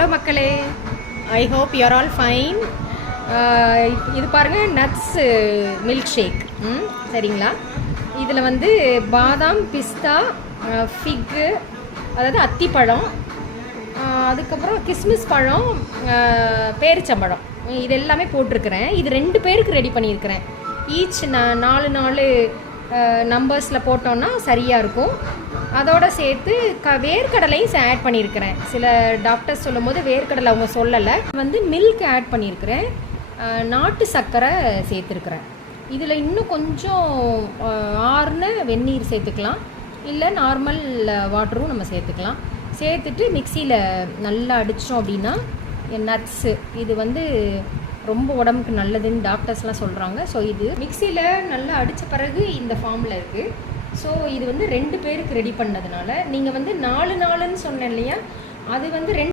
Hello மக்களே, I hope you are all fine. இது பாருங்கள், நட்ஸு மில்க் ஷேக். சரிங்களா? இதில் வந்து பாதாம், பிஸ்தா, ஃபிக்கு, அதாவது அத்திப்பழம், அதுக்கப்புறம் கிஸ்மிஸ் பழம், பேரிச்சம்பழம், இது எல்லாமே போட்டிருக்கிறேன். இது 2 பேருக்கு ரெடி பண்ணியிருக்கிறேன். ஈச் 4 நம்பர்ஸில் போட்டோன்னா சரியாக இருக்கும். அதோடு சேர்த்து வேர்க்கடலையும் ஆட் பண்ணியிருக்கிறேன். சில டாக்டர்ஸ் சொல்லும் போது வேர்க்கடலை அவங்க சொல்லலை. வந்து மில்க் ஆட் பண்ணியிருக்கிறேன், நாட்டு சர்க்கரை சேர்த்துருக்குறேன். இதில் இன்னும் கொஞ்சம் ஆறுன வெந்நீர் சேர்த்துக்கலாம், இல்லை நார்மல் வாட்டரும் நம்ம சேர்த்துக்கலாம். சேர்த்துட்டு மிக்சியில் நல்லா அடித்தோம் அப்படின்னா நட்ஸு, இது வந்து ரொம்ப உடம்புக்கு நல்லதுன்னு டாக்டர்ஸ்லாம் சொல்கிறாங்க. ஸோ இது மிக்சியில் நல்லா அடித்த பிறகு இந்த ஃபார்மில் இருக்குது. ஸோ இது வந்து 2 பேருக்கு ரெடி பண்ணதுனால, நீங்கள் வந்து 4 சொன்னேன் இல்லையா, அது வந்து 2